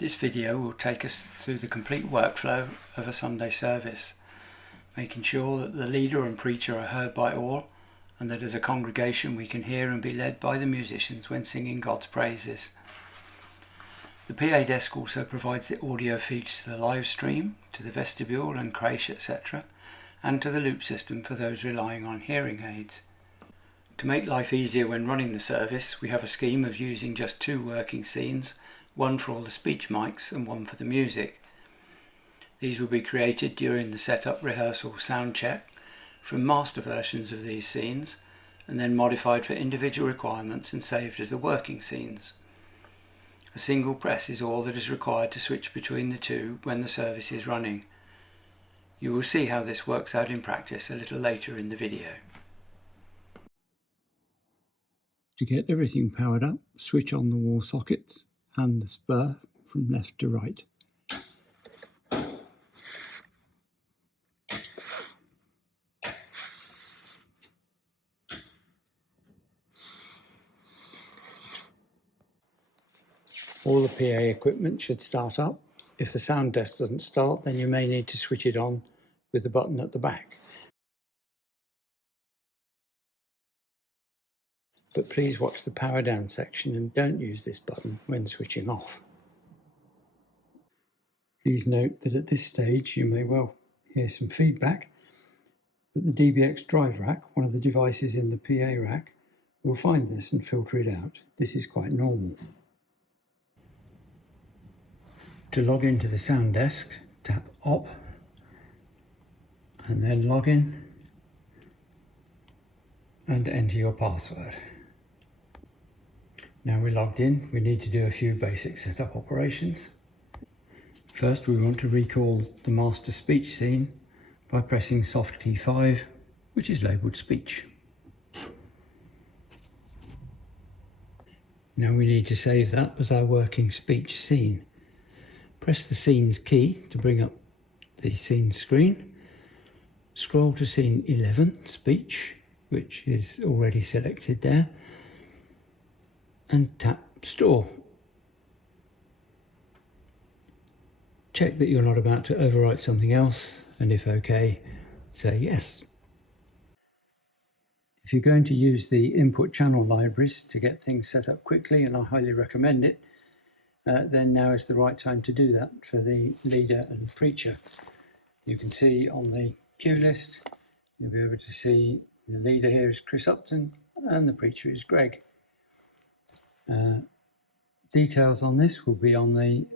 This video will take us through the complete workflow of a Sunday service, making sure that the leader and preacher are heard by all, and that as a congregation we can hear and be led by the musicians when singing God's praises. The PA desk also provides the audio feeds to the live stream, to the vestibule and creche, etc., and to the loop system for those relying on hearing aids. To make life easier when running the service, we have a scheme of using just 2 working scenes, one for all the speech mics and one for the music. These will be created during the setup, rehearsal, soundcheck from master versions of these scenes, and then modified for individual requirements and saved as the working scenes. A single press is all that is required to switch between the two when the service is running. You will see how this works out in practice a little later in the video. To get everything powered up, switch on the wall sockets and the spur from left to right. All the PA equipment should start up. If the sound desk doesn't start, then you may need to switch it on with the button at the back. But please watch the power down section and don't use this button when switching off. Please note that at this stage you may well hear some feedback, but the DBX drive rack, one of the devices in the PA rack, will find this and filter it out. This is quite normal. To log into the sound desk, tap Op and then Login and enter your password. Now we're logged in, we need to do a few basic setup operations. First, we want to recall the master speech scene by pressing soft key 5, which is labelled speech. Now we need to save that as our working speech scene. Press the scenes key to bring up the scene screen. Scroll to scene 11, speech, which is already selected there, and tap Store. Check that you're not about to overwrite something else, and if okay, say yes. If you're going to use the input channel libraries to get things set up quickly, and I highly recommend it, then now is the right time to do that for the leader and preacher. You can see on the cue list, you'll be able to see the leader here is Chris Upton and the preacher is Greg. Details on this will be on the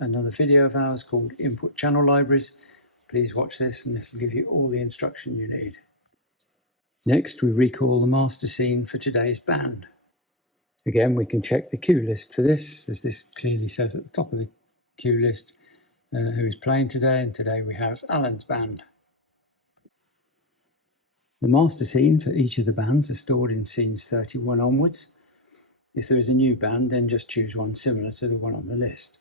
another video of ours called Input Channel Libraries. Please watch this and this will give you all the instruction you need. Next, we recall the master scene for today's band. Again, we can check the cue list for this, as this clearly says at the top of the cue list who is playing today, and today we have Alan's band. The master scene for each of the bands is stored in scenes 31 onwards. If there is a new band, then just choose one similar to the one on the list.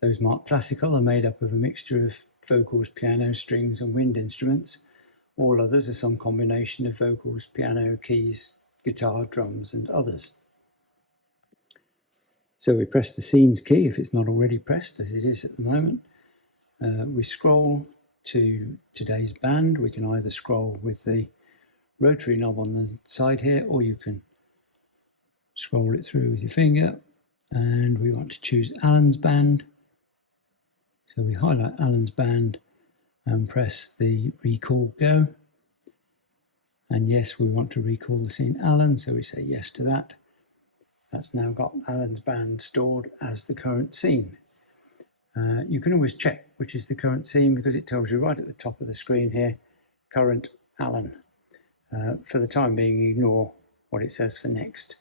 Those marked classical are made up of a mixture of vocals, piano, strings and wind instruments. All others are some combination of vocals, piano, keys, guitar, drums and others. So we press the scenes key if it's not already pressed, as it is at the moment. We scroll to today's band. We can either scroll with the rotary knob on the side here, or you can scroll it through with your finger, and we want to choose Alan's band. So we highlight Alan's band and press the recall go. And yes, we want to recall the scene Alan, so we say yes to that. That's now got Alan's band stored as the current scene. You can always check which is the current scene because it tells you right at the top of the screen here, current Alan. For the time being, ignore what it says for next.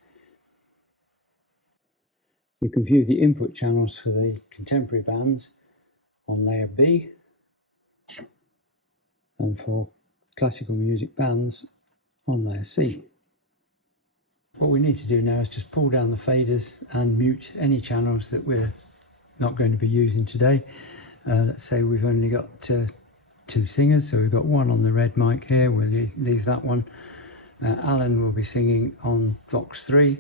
You can view the input channels for the contemporary bands on layer B, and for classical music bands on layer C. What we need to do now is just pull down the faders and mute any channels that we're not going to be using today. Let's say we've only got 2 singers, so we've got one on the red mic here, we'll leave that one. Alan will be singing on Vox 3,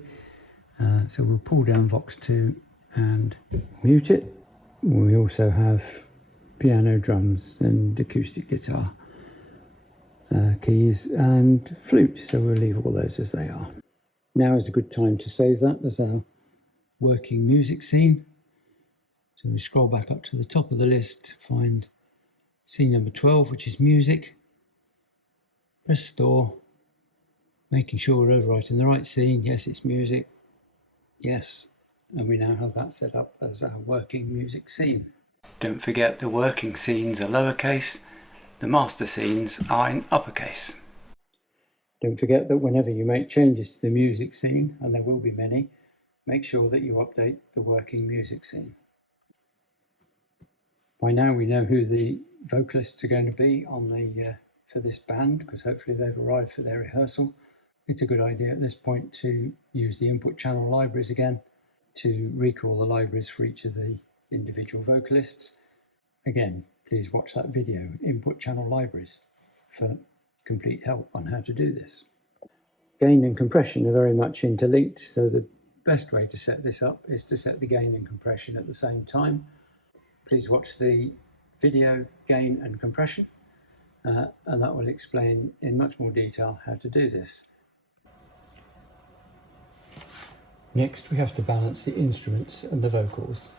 so we'll pull down Vox 2 and mute it. We also have piano, drums and acoustic guitar, keys and flute, so we'll leave all those as they are. Now is a good time to save that as our working music scene. So we scroll back up to the top of the list, find scene number 12, which is music. Press store, making sure we're overwriting the right scene. Yes, it's music. Yes, and we now have that set up as our working music scene. Don't forget the working scenes are lowercase, the master scenes are in uppercase. Don't forget that whenever you make changes to the music scene, and there will be many, make sure that you update the working music scene. By now we know who the vocalists are going to be on the for this band, because hopefully they've arrived for their rehearsal. It's a good idea at this point to use the input channel libraries again to recall the libraries for each of the individual vocalists. Again, please watch that video, Input Channel Libraries, for complete help on how to do this. Gain and compression are very much interlinked, so the best way to set this up is to set the gain and compression at the same time. Please watch the video, gain and compression, and that will explain in much more detail how to do this. Next, we have to balance the instruments and the vocals.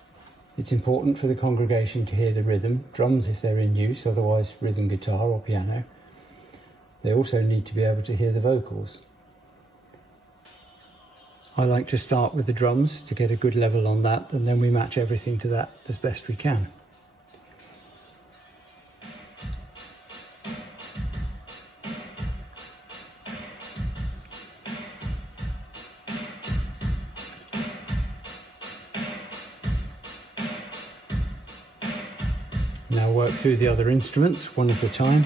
It's important for the congregation to hear the rhythm, drums if they're in use, otherwise rhythm guitar or piano. They also need to be able to hear the vocals. I like to start with the drums to get a good level on that, and then we match everything to that as best we can. Now work through the other instruments one at a time.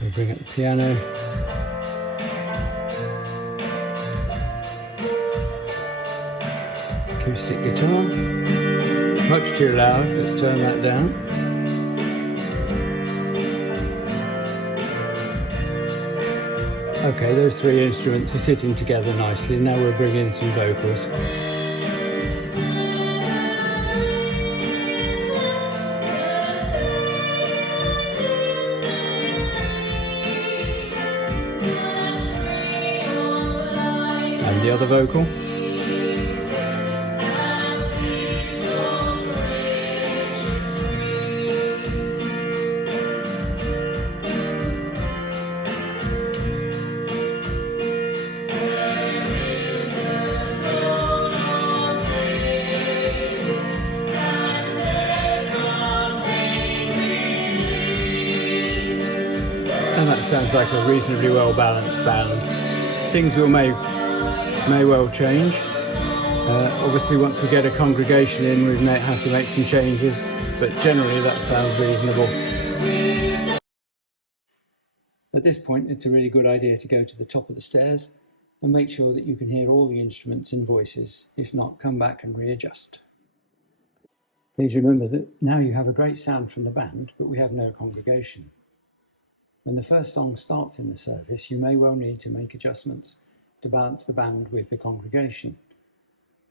We'll bring up the piano, acoustic guitar, much too loud, let's turn that down. Okay, those three instruments are sitting together nicely. Now we'll bring in some vocals. And the other vocal. And that sounds like a reasonably well balanced band. Things may well change. Obviously once we get a congregation in we may have to make some changes, but generally that sounds reasonable. At this point it's a really good idea to go to the top of the stairs and make sure that you can hear all the instruments and voices. If not, come back and readjust. Please remember that now you have a great sound from the band, but we have no congregation. When the first song starts in the service, you may well need to make adjustments to balance the band with the congregation.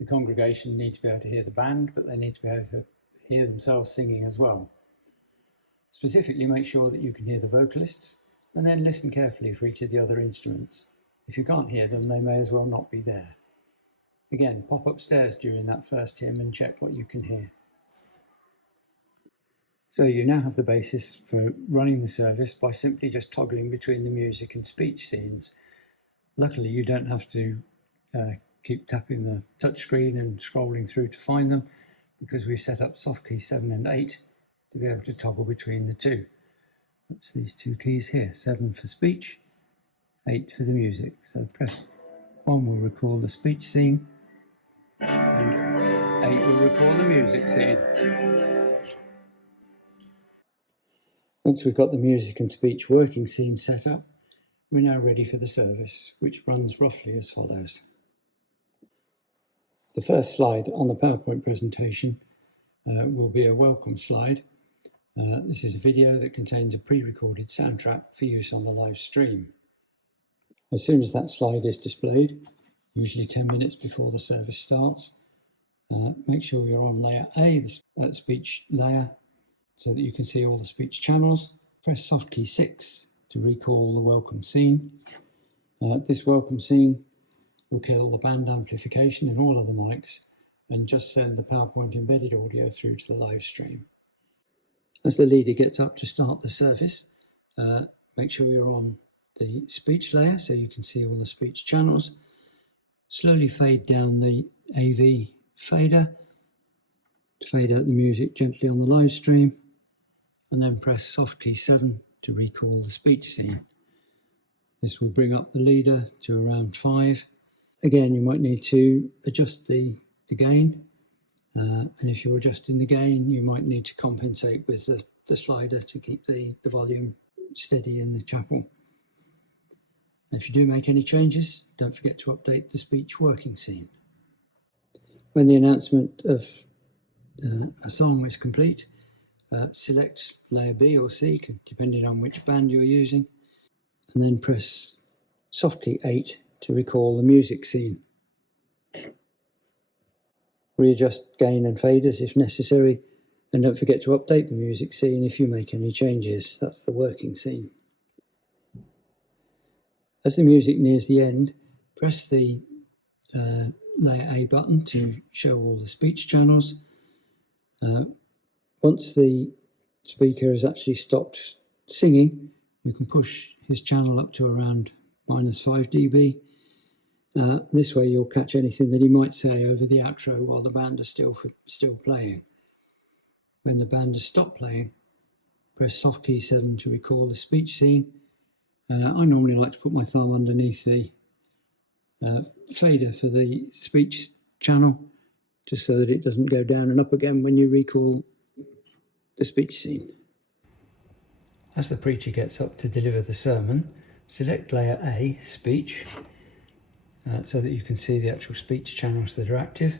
The congregation need to be able to hear the band, but they need to be able to hear themselves singing as well. Specifically, make sure that you can hear the vocalists, and then listen carefully for each of the other instruments. If you can't hear them, they may as well not be there. Again, pop upstairs during that first hymn and check what you can hear. So you now have the basis for running the service by simply just toggling between the music and speech scenes. Luckily, you don't have to keep tapping the touchscreen and scrolling through to find them, because we've set up soft key 7 and 8 to be able to toggle between the two. That's these two keys here, 7 for speech, 8 for the music. So press 1 will recall the speech scene, and 8 will recall the music scene. Once we've got the music and speech working scene set up, we're now ready for the service, which runs roughly as follows. The first slide on the PowerPoint presentation will be a welcome slide. This is a video that contains a pre-recorded soundtrack for use on the live stream. As soon as that slide is displayed, usually 10 minutes before the service starts, Make sure you're on layer A, the speech layer, so that you can see all the speech channels. Press soft key 6 to recall the welcome scene. This welcome scene will kill the band amplification in all other mics and just send the PowerPoint embedded audio through to the live stream. As the leader gets up to start the service, make sure you're on the speech layer so you can see all the speech channels. Slowly fade down the AV fader to fade out the music gently on the live stream, and then press soft key 7 to recall the speech scene. This will bring up the leader to around 5. Again, you might need to adjust the gain, and if you're adjusting the gain, you might need to compensate with the slider to keep the volume steady in the chapel. And if you do make any changes, don't forget to update the speech working scene. When the announcement of a song is complete, select layer B or C, depending on which band you're using, and then press soft key 8 to recall the music scene. Readjust gain and faders if necessary, and don't forget to update the music scene if you make any changes. That's the working scene. As the music nears the end, press the layer A button to show all the speech channels. Once the speaker has actually stopped singing, you can push his channel up to around -5 dB. This way you'll catch anything that he might say over the outro while the band are still playing. When the band has stopped playing, press soft key 7 to recall the speech scene. I normally like to put my thumb underneath the fader for the speech channel, just so that it doesn't go down and up again when you recall the speech scene. As the preacher gets up to deliver the sermon, select layer A, speech, so that you can see the actual speech channels that are active.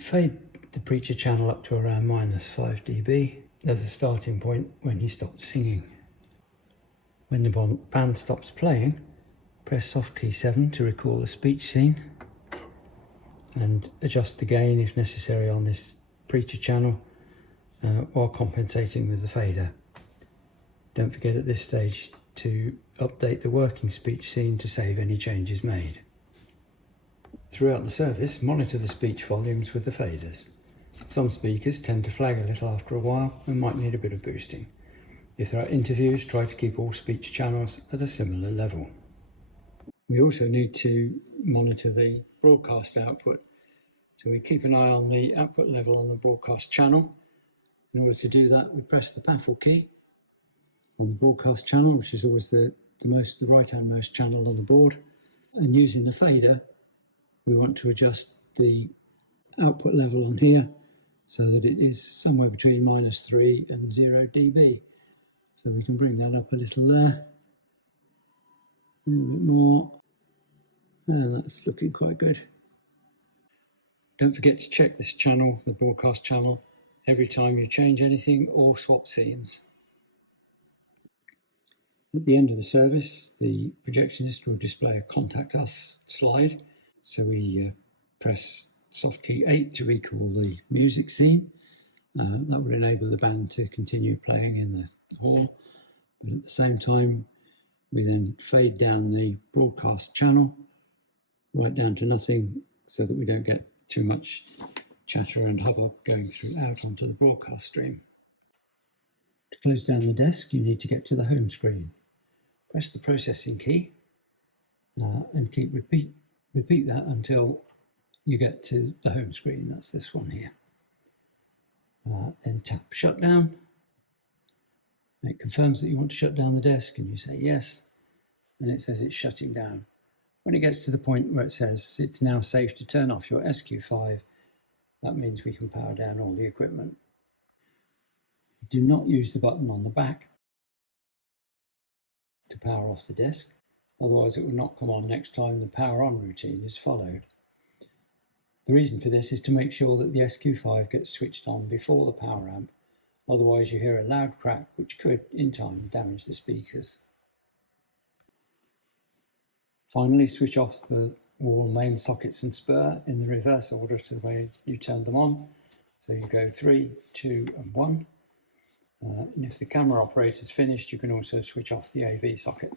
Fade the preacher channel up to around -5 dB as a starting point when he stops singing. When the band stops playing, press soft key 7 to recall the speech scene, and adjust the gain if necessary on this preacher channel while compensating with the fader. Don't forget at this stage to update the working speech scene to save any changes made. Throughout the service, monitor the speech volumes with the faders. Some speakers tend to flag a little after a while and might need a bit of boosting. If there are interviews, try to keep all speech channels at a similar level. We also need to monitor the broadcast output. So we keep an eye on the output level on the broadcast channel. In order to do that, we press the baffle key on the broadcast channel, which is always the right-handmost channel on the board. And using the fader, we want to adjust the output level on here so that it is somewhere between -3 and 0 dB. So we can bring that up a little there. A little bit more. That's looking quite good. Don't forget to check this channel, the broadcast channel, every time you change anything or swap scenes. At the end of the service, the projectionist will display a Contact Us slide. So we press soft key 8 to recall the music scene. That will enable the band to continue playing in the hall. But at the same time, we then fade down the broadcast channel right down to nothing so that we don't get too much chatter and hubbub going out onto the broadcast stream. To close down the desk, you need to get to the home screen. Press the processing key and repeat that until you get to the home screen. That's this one here. Then tap shutdown. It confirms that you want to shut down the desk, and you say yes, and it says it's shutting down. When it gets to the point where it says it's now safe to turn off your SQ5, that means we can power down all the equipment. Do not use the button on the back to power off the desk, otherwise it will not come on next time the power on routine is followed. The reason for this is to make sure that the SQ5 gets switched on before the power amp, otherwise you hear a loud crack which could, in time, damage the speakers. Finally, switch off the wall main sockets and spur in the reverse order to the way you turned them on. So you go 3, 2 and 1. And if the camera operator is finished, you can also switch off the AV socket.